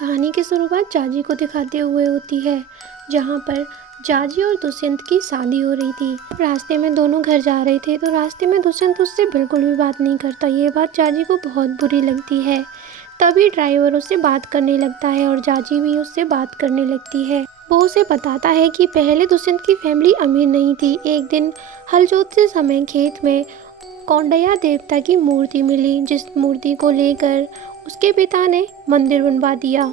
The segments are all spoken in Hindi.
कहानी की शुरुआत जाजी को दिखाते हुए होती है, जहाँ पर जाजी और दुष्यंत की शादी हो रही थी। रास्ते में दोनों घर जा रहे थे तो रास्ते में दुष्यंत उससे बिल्कुल भी बात नहीं करता। ये बात जाजी को बहुत बुरी लगती है। तभी ड्राइवर उससे बात करने लगता है और जाजी भी उससे बात करने लगती है। वो उसे बताता है कि पहले दुष्यंत की फैमिली अमीर नहीं थी। एक दिन हल जोतते समय खेत में कौंडया देवता की मूर्ति मिली, जिस मूर्ति को लेकर उसके पिता ने मंदिर बनवा दिया।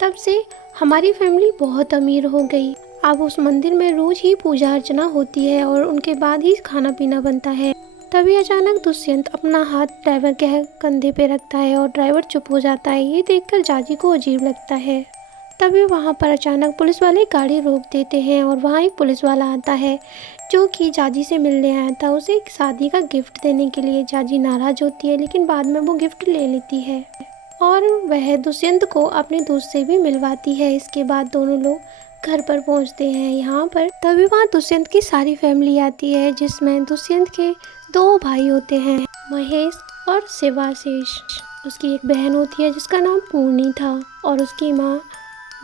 तब से हमारी फैमिली बहुत अमीर हो गई। अब उस मंदिर में रोज ही पूजा अर्चना होती है और उनके बाद ही खाना पीना बनता है। तभी अचानक दुष्यंत अपना हाथ ड्राइवर के कंधे पे रखता है और ड्राइवर चुप हो जाता है। ये देखकर जाजी को अजीब लगता है। तभी वहाँ पर अचानक पुलिस वाले गाड़ी रोक देते हैं और वहाँ एक पुलिस वाला आता है जो कि जाजी से मिलने आया था, उसे एक शादी का गिफ्ट देने के लिए। जाजी नाराज होती है लेकिन बाद में वो गिफ्ट ले लेती है और वह दुष्यंत को अपने दोस्त से भी मिलवाती है। इसके बाद दोनों लोग घर पर पहुंचते हैं। यहाँ पर तभी वहाँ दुष्यंत की सारी फैमिली आती है, जिसमें दुष्यंत के दो भाई होते हैं, महेश और शिवाशीष। उसकी एक बहन होती है जिसका नाम पूर्णी था और उसकी माँ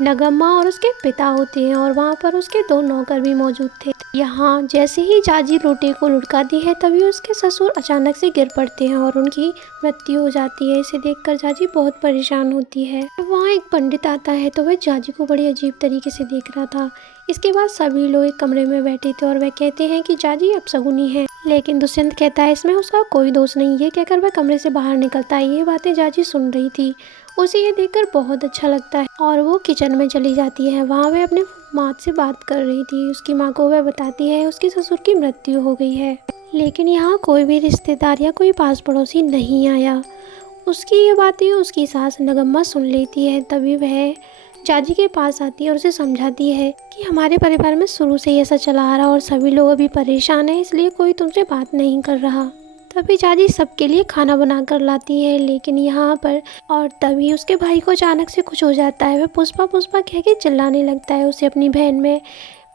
नगम्मा और उसके पिता होते हैं और वहाँ पर उसके दो नौकर भी मौजूद थे। यहाँ जैसे ही जाजी लोटे को लुढ़काती है तभी उसके ससुर अचानक से गिर पड़ते हैं और उनकी मृत्यु हो जाती है। इसे देखकर जाजी बहुत परेशान होती है। वहाँ एक पंडित आता है तो वह जाजी को बड़ी अजीब तरीके से देख रहा था। इसके बाद सभी लोग एक कमरे में बैठे थे और वह कहते हैं कि जाजी अपशगुनी है, लेकिन दुष्यंत कहता है इसमें उसका कोई दोष नहीं है। कहकर वह कमरे से बाहर निकलता है। ये बातें जाजी सुन रही थी। उसे ये देखकर बहुत अच्छा लगता है और वो किचन में चली जाती है। वहाँ वह अपने माँ से बात कर रही थी। उसकी माँ को वह बताती है उसके ससुर की मृत्यु हो गई है, लेकिन यहाँ कोई भी रिश्तेदार या कोई पास पड़ोसी नहीं आया। उसकी ये बातें उसकी सास नगम्मा सुन लेती है। तभी वह जाजी के पास आती है और उसे समझाती है कि हमारे परिवार में शुरू से ही ऐसा चला आ रहा और सभी लोग अभी परेशान हैं, इसलिए कोई तुमसे बात नहीं कर रहा। तभी जाजी सबके लिए खाना बना कर लाती है, लेकिन यहाँ पर और तभी उसके भाई को अचानक से कुछ हो जाता है। वह पुष्पा पुष्पा कह के चिल्लाने लगता है। उसे अपनी बहन में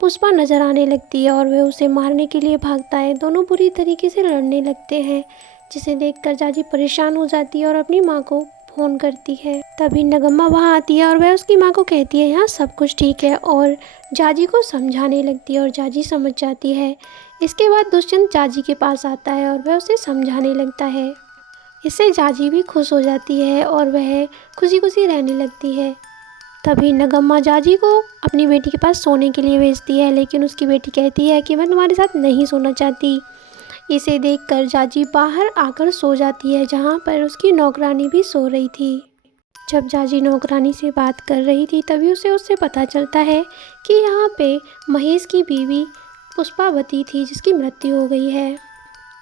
पुष्पा नजर आने लगती है और वह उसे मारने के लिए भागता है। दोनों बुरी तरीके से लड़ने लगते हैं, जिसे देखकर जाजी परेशान हो जाती है और अपनी माँ को फोन करती है। तभी नगम्मा वहाँ आती है और वह उसकी माँ को कहती है यहाँ सब कुछ ठीक है और जाजी को समझाने लगती है और जाजी समझ जाती है। इसके बाद दुष्यंत जाजी के पास आता है और वह उसे समझाने लगता है। इससे जाजी भी खुश हो जाती है और वह खुशी खुशी रहने लगती है। तभी नगम्मा जाजी को अपनी बेटी के पास सोने के लिए भेजती है, लेकिन उसकी बेटी कहती है कि मैं तुम्हारे साथ नहीं सोना चाहती। इसे देखकर जाजी बाहर आकर सो जाती है, जहाँ पर उसकी नौकरानी भी सो रही थी। जब जाजी नौकरानी से बात कर रही थी तभी उसे उससे पता चलता है कि यहाँ पे महेश की बीवी पुष्पावती थी, जिसकी मृत्यु हो गई है।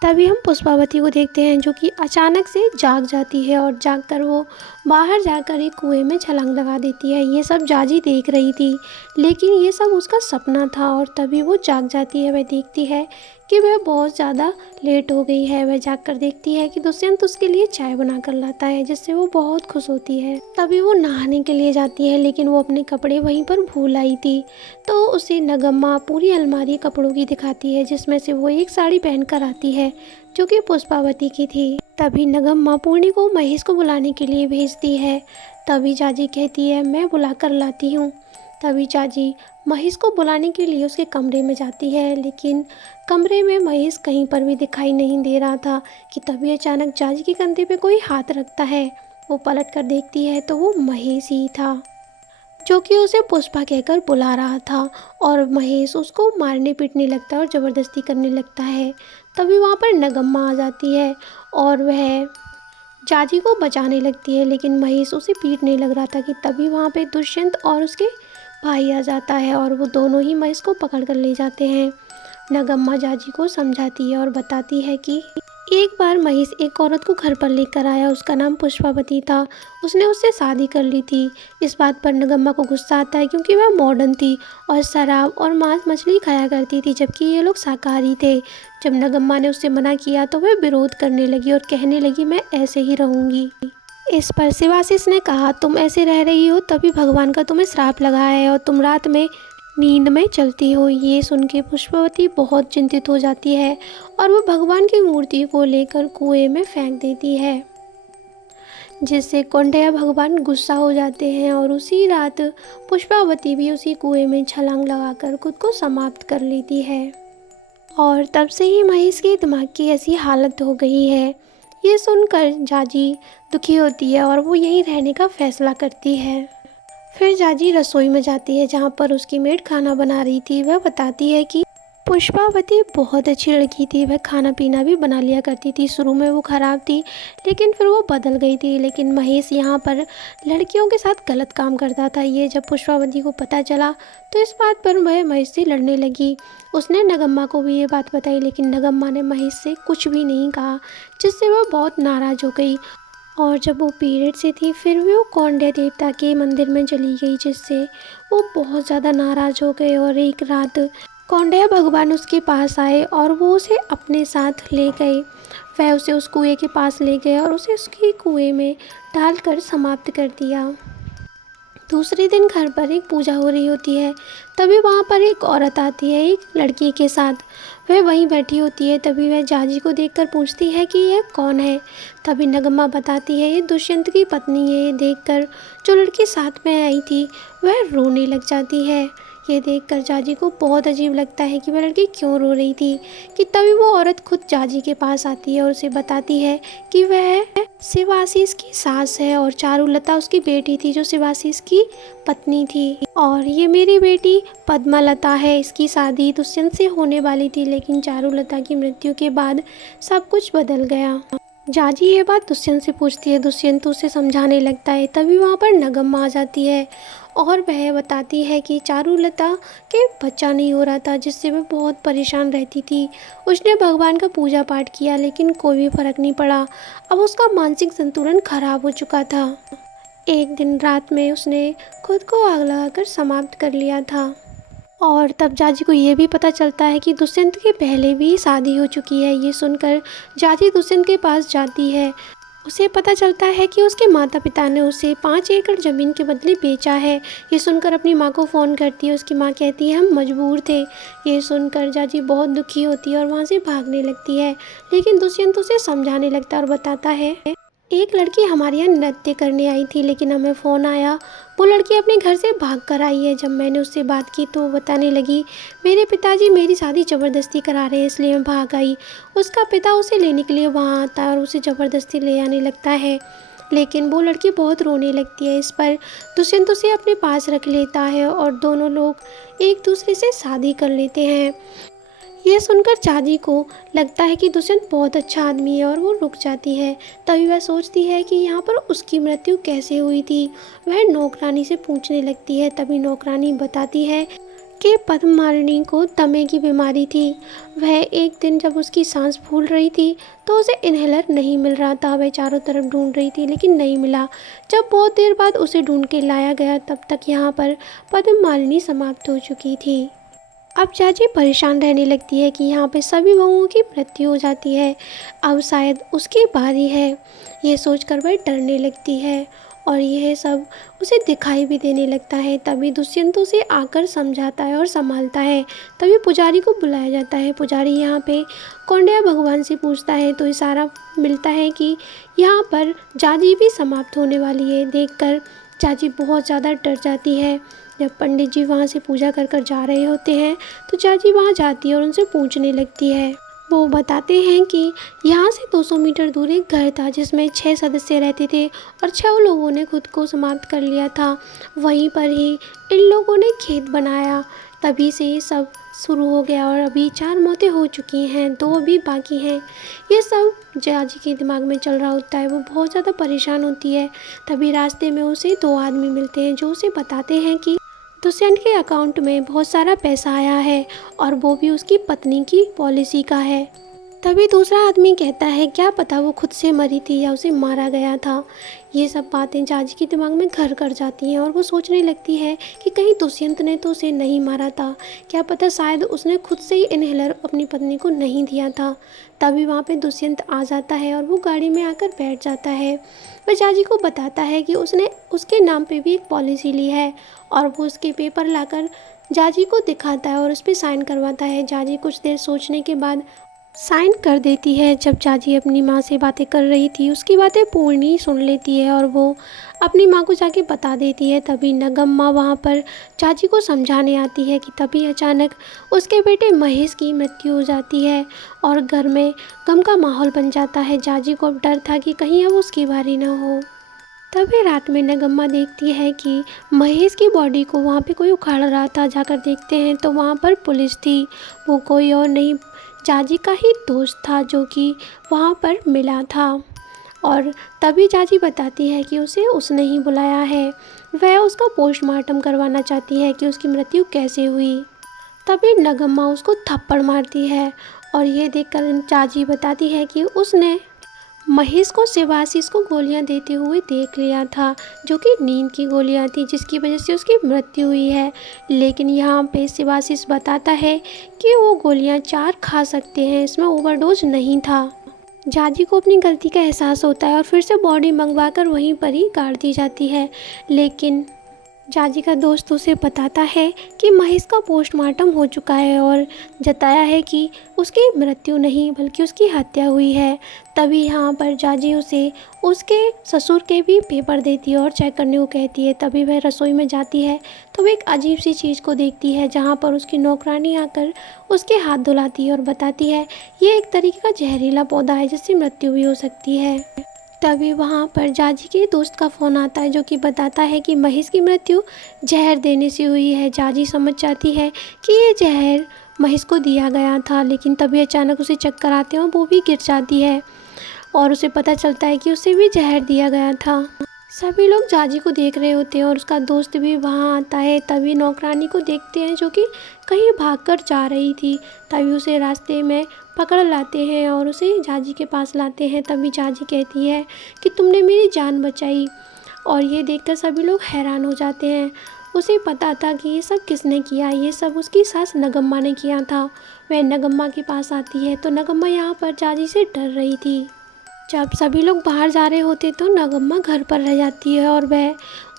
तभी हम पुष्पावती को देखते हैं जो कि अचानक से जाग जाती है और जागकर वो बाहर जाकर एक कुएं में छलांग लगा देती है। ये सब जाजी देख रही थी, लेकिन ये सब उसका सपना था और तभी वो जाग जाती है। वह देखती है कि वह बहुत ज़्यादा लेट हो गई है। वह जागकर देखती है कि दुष्यंत उसके लिए चाय बना कर लाता है, जिससे वो बहुत खुश होती है। तभी वो नहाने के लिए जाती है, लेकिन वो अपने कपड़े वहीं पर भूल आई थी। तो उसे नगम्मा पूरी अलमारी कपड़ों की दिखाती है, जिसमें से वो एक साड़ी पहन कर आती है जो कि पुष्पावती की थी। तभी नगम्मा पूर्णी को महेश को बुलाने के लिए भेजती है। तभी जाजी कहती है मैं बुला कर लाती हूँ। तभी जाजी महेश को बुलाने के लिए उसके कमरे में जाती है, लेकिन कमरे में महेश कहीं पर भी दिखाई नहीं दे रहा था कि तभी अचानक जाजी के कंधे पे कोई हाथ रखता है। वो पलट कर देखती है तो वो महेश ही था, जो कि उसे पुष्पा कहकर बुला रहा था और महेश उसको मारने पीटने लगता है और ज़बरदस्ती करने लगता है। तभी वहाँ पर नगम्मा आ जाती है और वह जाजी को बचाने लगती है, लेकिन महेश उसे पीटने लग रहा था कि तभी वहाँ पे दुष्यंत और उसके भाई आ जाता है और वो दोनों ही महेश को पकड़ कर ले जाते हैं। नगम्मा जाजी को समझाती है और बताती है कि एक बार महेश एक औरत को घर पर लेकर आया, उसका नाम पुष्पावती था। उसने उससे शादी कर ली थी। इस बात पर नगम्मा को गुस्सा आता है क्योंकि वह मॉडर्न थी और शराब और मांस मछली खाया करती थी, जबकि ये लोग शाकाहारी थे। जब नगम्मा ने उससे मना किया तो वह विरोध करने लगी और कहने लगी मैं ऐसे ही रहूँगी। इस पर शिवाशीष ने कहा तुम ऐसे रह रही हो तभी भगवान का तुम्हें श्राप लगा है और तुम रात में नींद में चलती हो। ये सुन के पुष्पावती बहुत चिंतित हो जाती है और वो भगवान की मूर्ति को लेकर कुएं में फेंक देती है। जिससे कौंडिन्य भगवान गुस्सा हो जाते हैं और उसी रात पुष्पावती भी उसी कुएं में छलांग लगाकर खुद को समाप्त कर लेती है। और तब से ही महेश के दिमाग की ऐसी हालत हो गई है। ये सुनकर जाजी दुखी होती है और वो यहीं रहने का फैसला करती है। फिर जाजी रसोई में जाती है जहाँ पर उसकी मेड खाना बना रही थी। वह बताती है कि पुष्पावती बहुत अच्छी लड़की थी, वह खाना पीना भी बना लिया करती थी। शुरू में वो ख़राब थी लेकिन फिर वो बदल गई थी। लेकिन महेश यहाँ पर लड़कियों के साथ गलत काम करता था। ये जब पुष्पावती को पता चला तो इस बात पर वह महेश से लड़ने लगी। उसने नगम्मा को भी ये बात बताई लेकिन नगम्मा ने महेश से कुछ भी नहीं कहा, जिससे वह बहुत नाराज़ हो गई। और जब वो पीरियड से थी फिर भी वो कौंडिन्य देवता के मंदिर में चली गई, जिससे वो बहुत ज़्यादा नाराज़ हो गए। और एक रात कौंडिन्य भगवान उसके पास आए और वो उसे अपने साथ ले गए। वह उसे उस कुएं के पास ले गए और उसे उसकी कुएं में डालकर समाप्त कर दिया। दूसरे दिन घर पर एक पूजा हो रही होती है। तभी वहाँ पर एक औरत आती है एक लड़की के साथ। वह वहीं बैठी होती है। तभी वह जाजी को देखकर पूछती है कि यह कौन है। तभी नगम्मा बताती है ये दुष्यंत की पत्नी है। ये देखकर जो लड़की साथ में आई थी वह रोने लग जाती है। ये देखकर जाजी को बहुत अजीब लगता है कि वह लड़की क्यों रो रही थी। कि तभी वो औरत खुद जाजी के पास आती है और उसे बताती है कि वह शिवाशीष की सास है और चारुलता उसकी बेटी थी जो शिवाशीष की पत्नी थी। और ये मेरी बेटी पद्मालता है, इसकी शादी दुष्यंत से होने वाली थी लेकिन चारुलता की मृत्यु के बाद सब कुछ बदल गया। जाजी ये बात दुष्यंत से पूछती है। दुष्यंत उसे समझाने लगता है। तभी वहाँ पर नगम्मा आ जाती है और वह बताती है कि चारुलता के बच्चा नहीं हो रहा था, जिससे वह बहुत परेशान रहती थी। उसने भगवान का पूजा पाठ किया लेकिन कोई भी फर्क नहीं पड़ा। अब उसका मानसिक संतुलन खराब हो चुका था। एक दिन रात में उसने खुद को आग लगाकर समाप्त कर लिया था। और तब जाजी को ये भी पता चलता है कि दुष्यंत के पहले भी शादी हो चुकी है। ये सुनकर जाजी दुष्यंत के पास जाती है। उसे पता चलता है कि उसके माता पिता ने उसे 5 एकड़ ज़मीन के बदले बेचा है। ये सुनकर अपनी माँ को फ़ोन करती है। उसकी माँ कहती है हम मजबूर थे। ये सुनकर जाजी बहुत दुखी होती है और वहाँ से भागने लगती है। लेकिन दुष्यंत उसे समझाने लगता है और बताता है एक लड़की हमारे यहाँ नृत्य करने आई थी लेकिन हमें फ़ोन आया वो लड़की अपने घर से भाग कर आई है। जब मैंने उससे बात की तो वो बताने लगी मेरे पिताजी मेरी शादी ज़बरदस्ती करा रहे हैं इसलिए मैं भाग आई। उसका पिता उसे लेने के लिए वहाँ आता है और उसे ज़बरदस्ती ले आने लगता है। लेकिन वो लड़की बहुत रोने लगती है। इस पर दुष्यंत उसे अपने पास रख लेता है और दोनों लोग एक दूसरे से शादी कर लेते हैं। यह सुनकर जाजी को लगता है कि दुष्यंत बहुत अच्छा आदमी है और वो रुक जाती है। तभी वह सोचती है कि यहाँ पर उसकी मृत्यु कैसे हुई थी। वह नौकरानी से पूछने लगती है। तभी नौकरानी बताती है कि पद्मालिनी को दमे की बीमारी थी। वह एक दिन जब उसकी सांस फूल रही थी तो उसे इन्हेलर नहीं मिल रहा था। वह चारों तरफ ढूंढ रही थी लेकिन नहीं मिला। जब बहुत देर बाद उसे ढूंढ के लाया गया तब तक यहाँ पर पद्मालिनी समाप्त हो चुकी थी। अब चाची परेशान रहने लगती है कि यहाँ पे सभी बहुओं की मृत्यु हो जाती है, अब शायद उसकी बारी है। ये सोचकर वह डरने लगती है और यह सब उसे दिखाई भी देने लगता है। तभी दुष्यंत उसे आकर समझाता है और संभालता है। तभी पुजारी को बुलाया जाता है। पुजारी यहाँ पे कौंडिन्य भगवान से पूछता है तो इशारा मिलता है कि यहाँ पर जाजी भी समाप्त होने वाली है। देखकर चाची बहुत ज़्यादा डर जाती है। जब पंडित जी वहाँ से पूजा कर कर जा रहे होते हैं तो चाची वहाँ जाती है और उनसे पूछने लगती है। वो बताते हैं कि यहाँ से 200 मीटर दूर एक घर था जिसमें 6 सदस्य रहते थे और 6 लोगों ने खुद को समाप्त कर लिया था। वहीं पर ही इन लोगों ने खेत बनाया। तभी से ये सब शुरू हो गया और अभी 4 मौतें हो चुकी हैं, 2 अभी बाकी हैं। ये सब जाजी के दिमाग में चल रहा होता है। वो बहुत ज़्यादा परेशान होती है। तभी रास्ते में उसे 2 आदमी मिलते हैं जो उसे बताते हैं कि दुष्यंत के अकाउंट में बहुत सारा पैसा आया है और वो भी उसकी पत्नी की पॉलिसी का है। तभी दूसरा आदमी कहता है क्या पता वो खुद से मरी थी या उसे मारा गया था। ये सब बातें जाजी के दिमाग में घर कर जाती हैं और वो सोचने लगती है कि कहीं दुष्यंत ने तो उसे नहीं मारा था, क्या पता शायद उसने खुद से ही इन्हेलर अपनी पत्नी को नहीं दिया था। तभी वहाँ पे दुष्यंत आ जाता है और वो गाड़ी में आकर बैठ जाता है। वह जाजी को बताता है कि उसने उसके नाम पे भी एक पॉलिसी ली है और वो उसके पेपर लाकर जाजी को दिखाता है और उस पर साइन करवाता है। जाजी कुछ देर सोचने के बाद साइन कर देती है। जब जाजी अपनी माँ से बातें कर रही थी, उसकी बातें पूर्णी सुन लेती है और वो अपनी माँ को जाके बता देती है। तभी नगम्मा वहाँ पर जाजी को समझाने आती है कि तभी अचानक उसके बेटे महेश की मृत्यु हो जाती है और घर में गम का माहौल बन जाता है। जाजी को अब डर था कि कहीं अब उसकी बारी ना हो। तभी रात में नगम्मा देखती है कि महेश की बॉडी को वहाँ पे कोई उखाड़ रहा था। जाकर देखते हैं तो वहाँ पर पुलिस थी। वो कोई और नहीं, जाजी का ही दोस्त था जो कि वहाँ पर मिला था। और तभी जाजी बताती है कि उसे उसने ही बुलाया है। वह उसका पोस्टमार्टम करवाना चाहती है कि उसकी मृत्यु कैसे हुई। तभी नगम्मा उसको थप्पड़ मारती है और ये देखकर जाजी बताती है कि उसने महेश को शिवाशीष को गोलियां देते हुए देख लिया था, जो कि नींद की गोलियां थी, जिसकी वजह से उसकी मृत्यु हुई है। लेकिन यहाँ पे शिवाशीष बताता है कि वो गोलियां 4 खा सकते हैं, इसमें ओवरडोज नहीं था। जाजी को अपनी गलती का एहसास होता है और फिर से बॉडी मंगवा कर वहीं पर ही गाड़ दी जाती है। लेकिन जाजी का दोस्त उसे बताता है कि महेश का पोस्टमार्टम हो चुका है और जताया है कि उसकी मृत्यु नहीं बल्कि उसकी हत्या हुई है। तभी यहाँ पर जाजी उसे उसके ससुर के भी पेपर देती है और चेक करने को कहती है। तभी वह रसोई में जाती है तो वह एक अजीब सी चीज़ को देखती है, जहाँ पर उसकी नौकरानी आकर उसके हाथ धुलाती है और बताती है ये एक तरीके का जहरीला पौधा है जिससे मृत्यु भी हो सकती है। तभी वहाँ पर जाजी के दोस्त का फ़ोन आता है जो कि बताता है कि महेश की मृत्यु जहर देने से हुई है। जाजी समझ जाती है कि ये जहर महेश को दिया गया था, लेकिन तभी अचानक उसे चक्कर आते हैं और वो भी गिर जाती है और उसे पता चलता है कि उसे भी जहर दिया गया था। सभी लोग जाजी को देख रहे होते हैं और उसका दोस्त भी वहाँ आता है। तभी नौकरानी को देखते हैं जो कि कहीं भागकर जा रही थी। तभी उसे रास्ते में पकड़ लाते हैं और उसे जाजी के पास लाते हैं। तभी जाजी कहती है कि तुमने मेरी जान बचाई और ये देखकर सभी लोग हैरान हो जाते हैं। उसे पता था कि ये सब किसने किया, ये सब उसकी सास नगम्मा ने किया था। वह नगम्मा के पास आती है तो नगम्मा यहाँ पर जाजी से डर रही थी। जब सभी लोग बाहर जा रहे होते तो नगम्मा घर पर रह जाती है और वह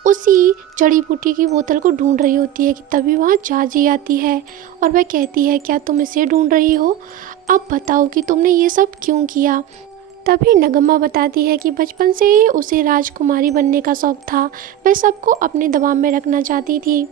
उसी जड़ी बूटी की बोतल को ढूंढ रही होती है कि तभी वहाँ जाजी आती है और वह कहती है क्या तुम इसे ढूंढ रही हो, अब बताओ कि तुमने ये सब क्यों किया। तभी नगम्मा बताती है कि बचपन से ही उसे राजकुमारी बनने का शौक़ था, वह सबको अपने दबाव में रखना चाहती थी,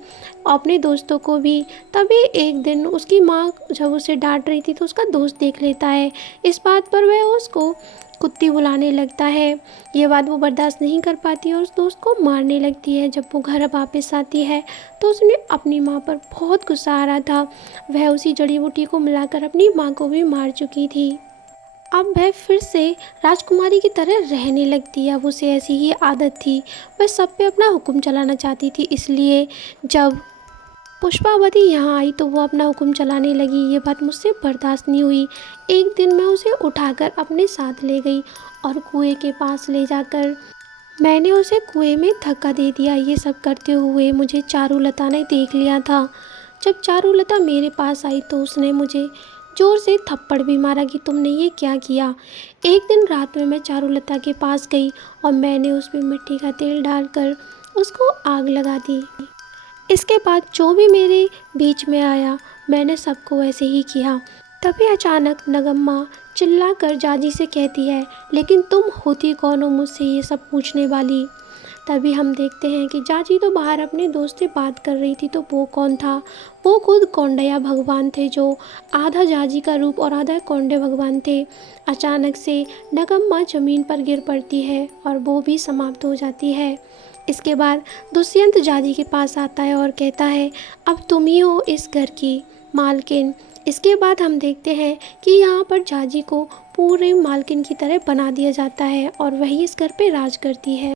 अपने दोस्तों को भी। तभी एक दिन उसकी माँ जब उसे डांट रही थी तो उसका दोस्त देख लेता है। इस बात पर वह उसको कुत्ती बुलाने लगता है। ये बात वो बर्दाश्त नहीं कर पाती और उस दोस्त को मारने लगती है। जब वो घर वापस आती है तो उसने अपनी माँ पर बहुत गुस्सा आ रहा था। वह उसी जड़ी बूटी को मिलाकर अपनी माँ को भी मार चुकी थी। अब वह फिर से राजकुमारी की तरह रहने लगती है। अब उसे ऐसी ही आदत थी, वह सब पे अपना हुक्म चलाना चाहती थी। इसलिए जब पुष्पावती यहाँ आई तो वो अपना हुक्म चलाने लगी। ये बात मुझसे बर्दाश्त नहीं हुई। एक दिन मैं उसे उठाकर अपने साथ ले गई और कुएं के पास ले जाकर मैंने उसे कुएं में धक्का दे दिया। ये सब करते हुए मुझे चारुलता ने देख लिया था। जब चारुलता मेरे पास आई तो उसने मुझे जोर से थप्पड़ भी मारा कि तुमने ये क्या किया। एक दिन रात में मैं चारुलता के पास गई और मैंने उसमें मिट्टी का तेल डालकर उसको आग लगा दी। इसके बाद जो भी मेरे बीच में आया मैंने सबको वैसे ही किया। तभी अचानक नगम्मा चिल्लाकर जाजी से कहती है लेकिन तुम होती कौन हो मुझसे ये सब पूछने वाली। तभी हम देखते हैं कि जाजी तो बाहर अपने दोस्त से बात कर रही थी। तो वो कौन था, वो खुद कौंडया भगवान थे, जो आधा जाजी का रूप और आधा कौंडे भगवान थे। अचानक से नगम्मा ज़मीन पर गिर पड़ती है और वो भी समाप्त हो जाती है। इसके बाद दुष्यंत जाजी के पास आता है और कहता है अब तुम ही हो इस घर की मालकिन। इसके बाद हम देखते हैं कि यहाँ पर जाजी को पूरे मालकिन की तरह बना दिया जाता है और वही इस घर पे राज करती है।